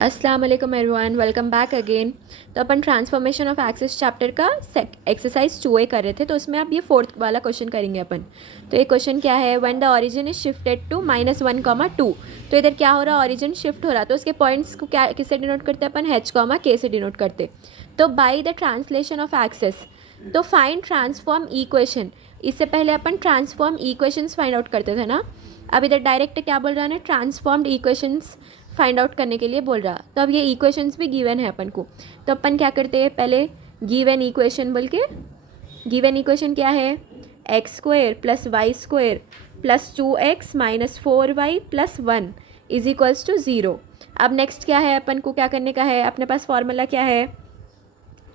अस्सलाम वालेकुम everyone, welcome back again. तो अपन ट्रांसफॉर्मेशन ऑफ एक्सिस चैप्टर का एक्सरसाइज 2A कर रहे थे, तो उसमें अब ये फोर्थ वाला क्वेश्चन करेंगे अपन। तो ये क्वेश्चन क्या है, when the origin is shifted to -1, 2। तो इधर क्या हो रहा है, ओरिजिन शिफ्ट हो रहा है, तो उसके पॉइंट्स को क्या किससे डिनोट करते हैं अपन, H, K से डिनोट करते। तो by the translation of axis, तो फाइंड ट्रांसफॉर्म इक्वेशन। इससे पहले अपन ट्रांसफॉर्म इक्वेशंस फाइंड आउट करते थे ना। अब इधर डायरेक्ट क्या बोल रहा है ना, ट्रांसफॉर्म्ड इक्वेशंस फाइंड आउट करने के लिए बोल रहा। तो अब ये इक्वेशंस भी गिवन है अपन को, तो अपन क्या करते हैं, पहले गिवन इक्वेशन बोल के। गिवन इक्वेशन क्या है, x² + y² + 2x - 4y + 1 = 0। अब नेक्स्ट क्या है, अपन को क्या करने का है, अपने पास फॉर्मूला क्या है,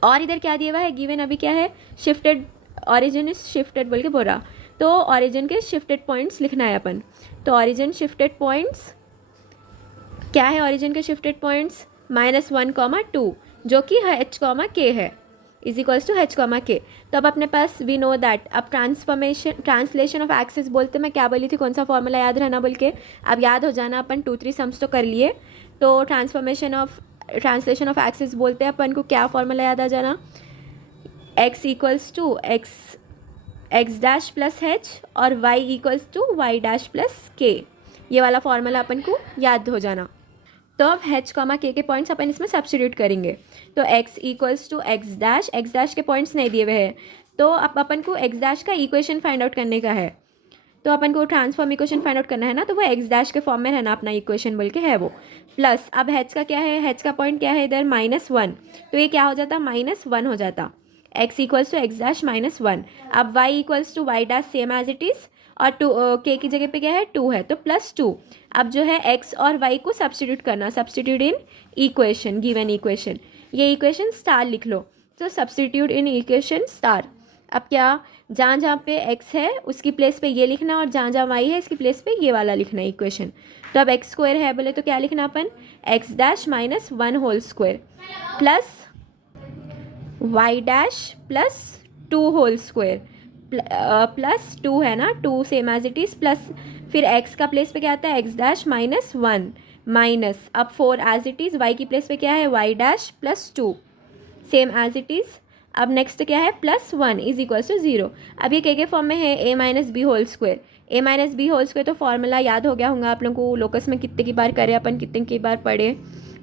और इधर क्या दिया हुआ है गिवन, अभी क्या है, शिफ्टेड, ऑरिजिन इज शिफ्टेड बोल के बोल रहा। तो ऑरिजिन के शिफ्टेड पॉइंट्स लिखना है अपन। तो ऑरिजिन शिफ्टेड पॉइंट्स क्या है, ऑरिजिन के शिफ्टेड पॉइंट्स -1, 2, जो कि H, K है, = H, K। तो अब अपने पास वी नो दैट, अब ट्रांसलेशन ऑफ एक्सिस बोलते मैं क्या बोली थी, कौन सा फॉर्मूला याद रहना बोल के, अब याद हो जाना। अपन 2-3 सम्स तो कर लिए। तो ट्रांसलेशन ऑफ एक्सिस बोलते हैं अपन को, क्या फॉर्मूला याद आ जाना, x = x' + h और y = y' + k। ये वाला फॉर्मूला अपन को याद हो जाना। तो अब H, K के पॉइंट्स अपन इसमें सब्स्टिट्यूट करेंगे। तो x = x' के पॉइंट्स नहीं दिए हुए हैं, तो अब अपन को x' का इक्वेशन फाइंड आउट करने का है। तो अपन को ट्रांसफॉर्म इक्वेशन फाइंड आउट करना है ना, तो वो x' के फॉर्म में रहना अपना इक्वेशन बोल के है वो। प्लस अब H का क्या है, H का पॉइंट क्या है इधर, -1, तो ये क्या हो जाता, -1 हो जाता। x = x' - 1। अब y = y' same as it is, और k की जगह पे क्या है, 2 है, तो +2। अब जो है x और y को सब्स्टिट्यूट करना, सब्स्टिट्यूट इन इक्वेशन, गिवन इक्वेशन। ये इक्वेशन स्टार लिख लो, तो सब्स्टिट्यूट इन इक्वेशन स्टार। अब क्या, जहाँ जहाँ पे x है उसकी प्लेस पे ये लिखना, और जहाँ जहाँ y है इसकी प्लेस पे ये वाला लिखना है इक्वेशन। तो अब x² है बोले तो क्या लिखना अपन, x' - 1² प्लस y' + 2² प्लस 2 है ना, 2 same as it is, plus फिर x का प्लेस पे क्या आता है, x' - 1 माइनस, अब 4 एज इट इज़, y की प्लेस पे क्या है, y' + 2 same as it is. अब नेक्स्ट क्या है, +1 = 0। अब ये के फॉर्म में है, a - b² a - b² तो फॉर्मूला याद हो गया होगा आप लोगों को, लोकस में कितने की बार करे अपन, कितने की बार पढ़े,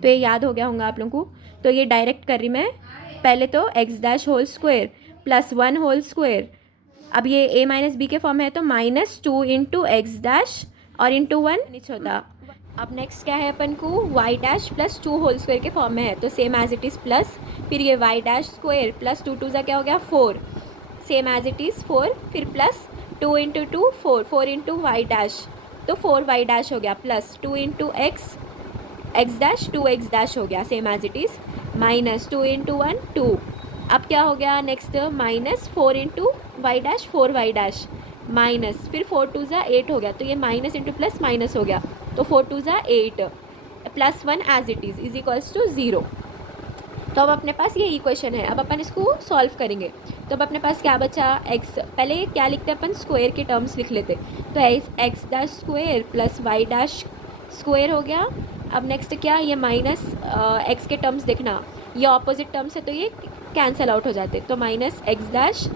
तो ये याद हो गया होगा आप लोगों को। तो ये डायरेक्ट कर रही मैं, पहले तो x'² + 1²। अब ये a - b के फॉर्म है, तो -2 × x' और × 1 नीचे होता। अब नेक्स्ट क्या है, अपन को y' + 2² के फॉर्म में है, तो same as it is, plus फिर ये y' + 2 2 क्या हो गया, 4 सेम एज इट इज़ 4, फिर प्लस 2 × 2 4 4 × y', तो 4y' हो गया, प्लस 2 × x' 2x' हो गया सेम एज इट इज़, -2 × 1 2। अब क्या हो गया नेक्स्ट, -4 × y' 4y', माइनस फिर 4 2 8 हो गया, तो ये माइनस इंटू प्लस माइनस हो गया, तो 4 2 8 +1 एज इट इज़ = 0। तो अब अपने पास ये इक्वेशन है, अब अपन इसको सॉल्व करेंगे। तो अब अपने पास क्या बचा, x, पहले क्या लिखते हैं अपन, स्क्वायर के टर्म्स लिख लेते, तो x'² + y' हो गया। अब नेक्स्ट क्या, ये माइनस x के टर्म्स देखना, ये ऑपोजिट टर्म्स है तो ये कैंसिल आउट हो जाते, तो -x'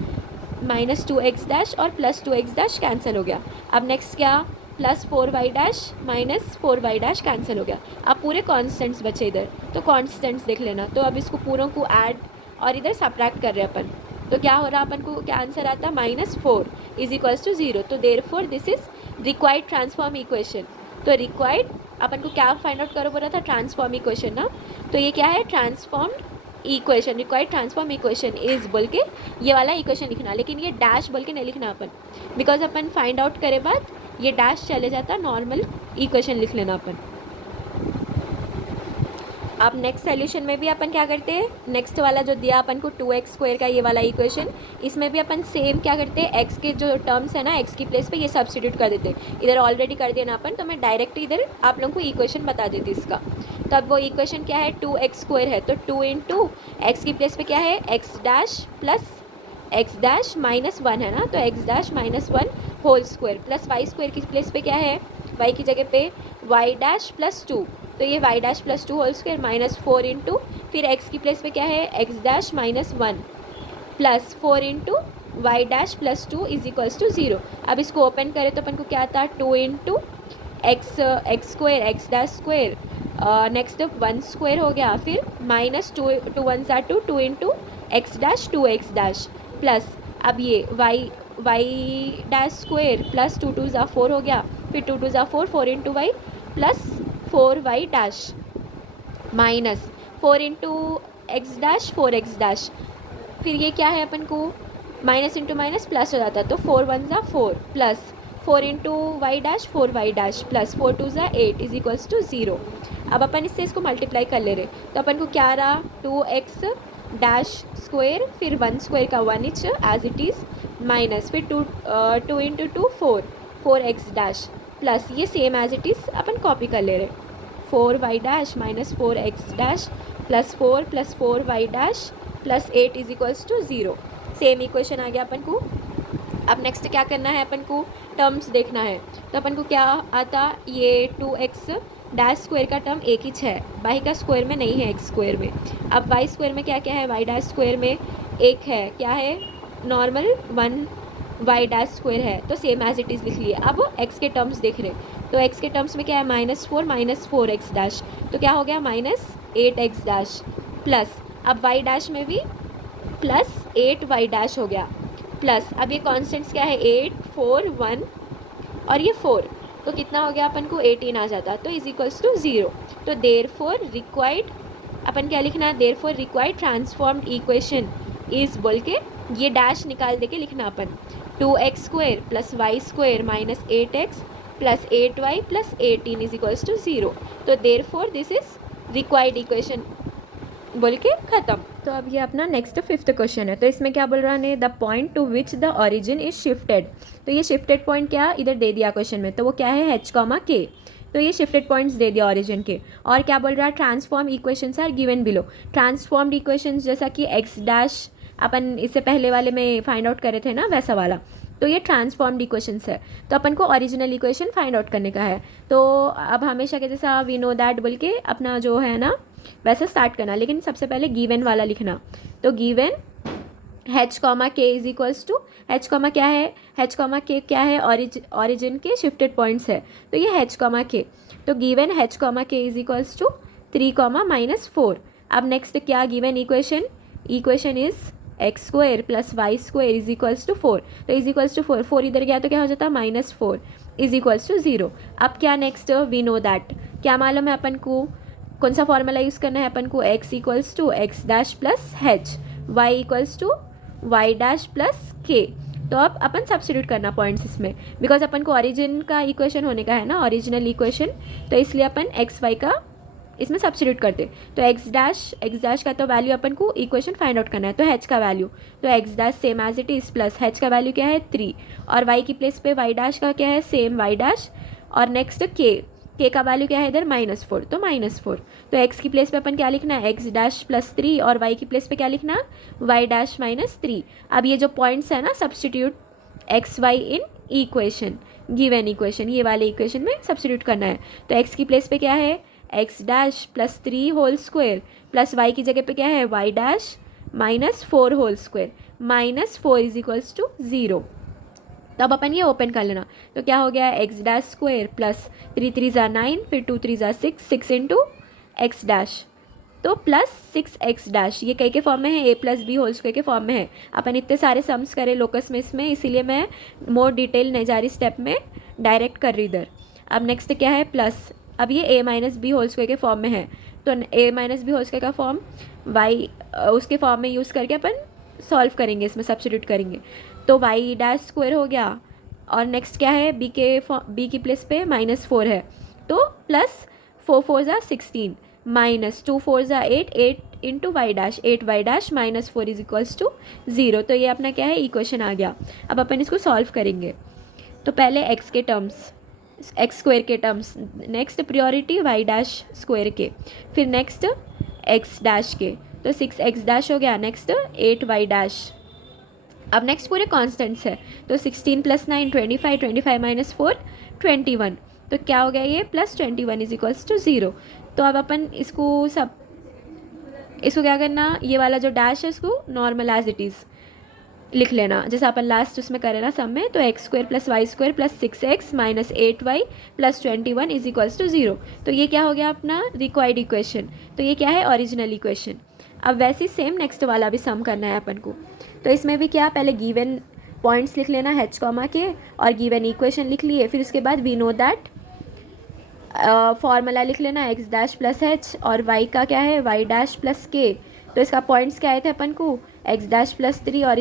-2x' और +2x' कैंसिल हो गया। अब नेक्स्ट क्या, +4y' -4y' कैंसिल हो गया। अब पूरे कॉन्स्टेंट्स बचे इधर, तो कॉन्स्टेंट्स देख लेना। तो अब इसको पूरों को ऐड और इधर सब्ट्रैक्ट कर रहे हैं अपन, तो क्या हो रहा है, अपन को क्या आंसर आता, -4 = 0। तो therefore this is required transform equation. तो रिक्वायर्ड अपन को क्या फाइंड आउट करो बोला था, ट्रांसफॉर्म इक्वेशन ना। तो ये क्या है, transformed equation, required transform equation is बोल के ये वाला इक्वेशन लिखना, लेकिन ये डैश बोल के नहीं लिखना अपन, बिकॉज अपन फाइंड आउट करे बाद ये डैश चले जाता, नॉर्मल इक्वेशन लिख लेना अपन। अब नेक्स्ट सोल्यूशन में भी अपन क्या करते हैं, नेक्स्ट वाला जो दिया अपन को 2x² का ये वाला इक्वेशन, इसमें भी अपन सेम क्या करते हैं, x के जो टर्म्स है ना, x की प्लेस पे ये सब्स्टिट्यूट कर देते हैं। इधर ऑलरेडी कर दिया ना अपन, तो मैं डायरेक्ट इधर आप लोगों को इक्वेशन बता देती इसका। तो अब वो इक्वेशन क्या है, 2x² है, तो 2 × x की प्लेस पे क्या है, x' + x' - 1 है ना, तो x' - 1² प्लस y² की प्लेस पे क्या है, y की जगह पे y' + 2 तो ये Y dash plus 2 whole square minus 4 into, फिर एक्स की प्लेस पे क्या है x dash minus 1 plus 4 into Y dash plus 2 is equals to 0। अब इसको ओपन करें तो अपन को क्या आता है 2 into x square x dash square, next 1 square हो गया, फिर माइनस 2 वन ज़ा 2 into x dash 2 x dash plus, अब ये वाई डैश स्क्वायर प्लस 2 ज़ा 4 हो गया, फिर 2 ज़ा 4 into y plus 4 y dash minus 4 into x dash 4 x dash, फिर ये क्या है अपन को माइनस इंटू माइनस प्लस हो जाता है, तो 4 वन ज़ा 4 plus 4 into Y dash 4 y dash plus 4 two ज़ा 8 इज इक्वल्स टू 0। अब अपन इससे इसको मल्टीप्लाई कर ले रहे, तो अपन को क्या रहा 2x डैश स्क्वायर, फिर 1 स्क्वायर का 1 inch as it is minus, फिर 2 इंटू 2 4 एक्स डैश प्लस, ये सेम एज इट इज़ अपन कॉपी कर ले रहे 4 y dash minus 4 x dash plus 4 y dash plus 8 is equals to 0। Same equation आ गया अपन को। अब नेक्स्ट क्या करना है अपन को टर्म्स देखना है, तो अपन को क्या आता ये 2x डैश स्क्वायर का टर्म एक ही है, वाई का स्क्वायर में नहीं है एक्स स्क्वायर में। अब वाई स्क्वायर में क्या क्या है वाई डैश स्क्वायर में एक है, क्या है नॉर्मल 1 वाई डैश स्क्वायर है, तो सेम एज इट इज़ लिख लिए। अब एक्स के टर्म्स देख रहे, तो एक्स के टर्म्स में क्या है माइनस 4 एक्स डैश, तो क्या हो गया माइनस 8 एक्स डैश प्लस, अब वाई डैश में भी प्लस 8 वाई डैश हो गया प्लस, अब ये कॉन्स्टेंट्स क्या है 8 4 1 और ये 4, तो कितना हो गया अपन को 18 आ जाता, तो इज इक्वल्स टू 0। तो देयरफॉर रिक्वायर्ड अपन क्या लिखना है therefore required transformed equation is बोल के ये डैश निकाल दे के लिखना अपन 2x square plus y square minus 8x plus 8y plus 18 is equals to 0। तो therefore this is required equation बोल के ख़त्म। तो अब ये अपना नेक्स्ट 5th क्वेश्चन है, तो इसमें क्या बोल रहा है the point two which the origin is shifted, तो ये शिफ्टेड पॉइंट क्या इधर दे दिया क्वेश्चन में, तो वो क्या है h, k, तो ये शिफ्टेड पॉइंट्स दे दिया ऑरिजिन के। और क्या बोल रहा है transform equations are given below, transformed equations जैसा कि एक्स डैश अपन इससे पहले वाले में फाइंड आउट करे थे ना वैसा वाला, तो ये ट्रांसफॉर्म्ड इक्वेशंस है, तो अपन को ओरिजिनल इक्वेशन फाइंड आउट करने का है। तो अब हमेशा के जैसा वी नो दैट बोल के अपना जो है ना वैसा स्टार्ट करना, लेकिन सबसे पहले गिवन वाला लिखना, तो given h, k is equals to h, क्या है h, k क्या है ऑरिजिन के शिफ्टेड पॉइंट्स है, तो ये h, k, तो given h, k is equals to 3, -4। अब नेक्स्ट क्या given equation is x square plus y square is equals to 4, तो इज इक्वल्स टू 4 इधर गया तो क्या हो जाता -4 इज इक्वल्स टू 0। अब क्या नेक्स्ट वी नो दैट क्या मालूम है अपन को कौन सा फॉर्मूला यूज़ करना है अपन को x equals to x dash plus h, y equals to y dash plus k। तो अब अपन सब्स्टिट्यूट करना पॉइंट्स इसमें, बिकॉज अपन को ओरिजिन का इक्वेशन होने का है ना ओरिजिनल इक्वेशन, तो इसलिए अपन एक्स वाई का इसमें सब्स्टिट्यूट करते, तो एक्स डैश का तो वैल्यू अपन को इक्वेशन फाइंड आउट करना है, तो h का वैल्यू तो x dash same as it is plus h का वैल्यू क्या है 3, और y की प्लेस पे वाई डैश का क्या है सेम वाई डैश, और नेक्स्ट k का वैल्यू क्या है इधर -4, तो -4, तो x की प्लेस पे अपन क्या लिखना है एक्स डैश प्लस 3, और y की प्लेस पे क्या लिखना वाई डैश -3। अब ये जो पॉइंट्स है ना substitute x y in equation given equation, ये वाले इक्वेशन में सब्स्टिट्यूट करना है, तो x की प्लेस पे क्या है x dash plus 3 whole square plus y की जगह पे क्या है y dash -4 whole square -4 is equals to 0। तो अब अपन ये ओपन कर लेना, तो क्या हो गया एक्स डैश स्क्वायर प्लस 3 3 ज़ा 9, फिर 2 3 ज़ा 6 इंटू एक्स डैश, तो प्लस 6 एक्स डैश, ये कई के फॉर्म में है a plus B whole square के फॉर्म में है। अपन इतने सारे सम्स करें लोकस में इसमें, इसीलिए मैं मोर डिटेल नहीं जा रही स्टेप में, डायरेक्ट कर रही इधर। अब नेक्स्ट क्या है प्लस, अब ये a minus B whole square के फॉर्म में है, तो a minus B whole square का फॉर्म y उसके फॉर्म में यूज़ करके अपन सॉल्व करेंगे, इसमें सब्स्टिट्यूट करेंगे, तो वाई डैश स्क्वायर हो गया, और नेक्स्ट क्या है बी की प्लेस पे -4 है, तो प्लस 4 4 ज़ा 16 माइनस 2 4 ज़ा 8 into Y dash 8 y dash -4 is equals to 0। तो ये अपना क्या है इक्वेशन आ गया। अब अपन इसको सॉल्व करेंगे, तो पहले एक्स के टर्म्स एक्स स्क्वायर के terms, next priority y dash square के, फिर नेक्स्ट एक्स डैश के, तो 6 एक्स डैश हो गया, नेक्स्ट 8 वाई डैश। अब नेक्स्ट पूरे कॉन्स्टेंट्स है, तो 16 + 9 25 25 -4 21, तो क्या हो गया ये +21 इज इक्वल्स टू 0। तो अब अपन इसको क्या करना, ये वाला जो डैश है इसको नॉर्मल एज इट इज़ लिख लेना, जैसे अपन लास्ट उसमें करें ना सब में। तो x² + y² + 6x - 8y + 21 is equals to 0। तो ये क्या हो गया अपना रिक्वायर्ड इक्वेशन। तो ये क्या है ओरिजिनल इक्वेशन। अब वैसे ही सेम नेक्स्ट वाला भी सम करना है अपन को। तो इसमें भी क्या, पहले गिवन पॉइंट्स लिख लेना h, के और गिवन इक्वेशन लिख लिए। फिर उसके बाद वी नो दैट फॉर्मूला लिख लेना x' + h और y का क्या है y' + k। तो इसका पॉइंट्स क्या आए थे अपन को x' + 3 और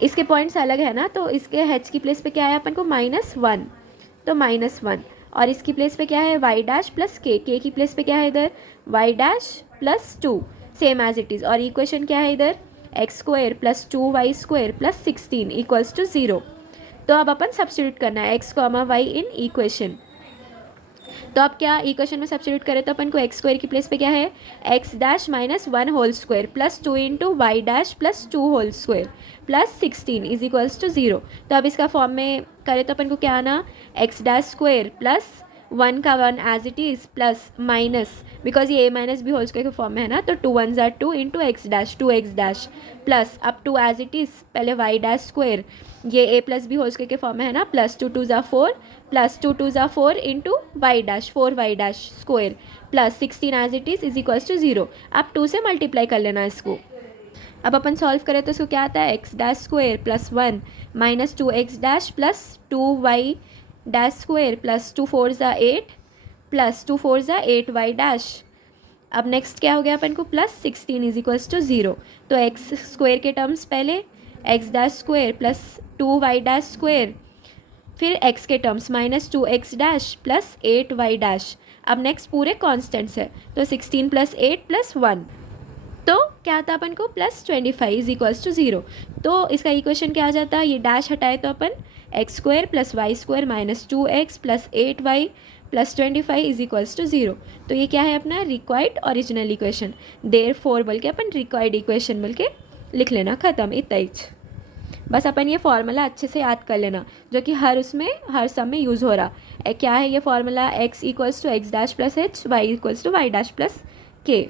इसके पॉइंट्स अलग है ना, तो इसके h की प्लेस पे क्या है अपन को -1, तो -1। और इसकी प्लेस पे क्या है y' + k की प्लेस पे क्या है इधर y' + 2 same as it is. और इक्वेशन क्या है इधर x² + 2y² + 16 इक्वल्स टू 0। तो अब अपन सब्स्टिट्यूट करना है x, y इन इक्वेशन। तो अब क्या इक्वेशन में सब्स्टिट्यूट करें तो अपन को x² की प्लेस पे क्या है x' - 1 whole square + 2 × y' + 2 whole square + 16 is equals to 0। तो अब इसका फॉर्म में करें तो अपन को क्या आना x'² + 1 का 1 as it is plus minus, because ये a - b होल स्क्वायर के फॉर्म में है ना, तो 2 1 ज़ा 2 × x' 2x' प्लस अब 2 एज इट इज़ पहले y'², ये a + b होल स्क्वायर के फॉर्म में है ना, प्लस 2 2 ज़ा 4 प्लस 2 2 ज़ा 4 × y' 4y' plus 16 as it is equals to 0। अब 2 से मल्टीप्लाई कर लेना इसको। अब अपन सॉल्व करें तो इसको क्या आता है x'² + 1 - 2x' plus 2y' plus 2 4 ज़ा 8 प्लस 2 4 ज़ा 8y'। अब नेक्स्ट क्या हो गया अपन को +16 इज इक्वल्स टू 0। तो x² के टर्म्स पहले x'² प्लस 2y'², फिर x के टर्म्स -2x' प्लस 8y'। अब नेक्स्ट पूरे कॉन्स्टेंट्स है, तो 16 + 8 + 1, तो क्या आता अपन को +25 इज इक्वल्स टू 0। तो इसका इक्वेशन क्या आ जाता है, ये डैश हटाए तो अपन x² + y² - 2x + 8y + 25 is equals to 0। तो ये क्या है अपना रिक्वायर्ड ओरिजिनल इक्वेशन। देयरफॉर बोल के अपन रिक्वायर्ड इक्वेशन बोल के लिख लेना, ख़त्म इतना ही। बस अपन ये फार्मूला अच्छे से याद कर लेना जो कि हर सम में यूज़ हो रहा है। क्या है ये formula x = x' + h, y = y' + k।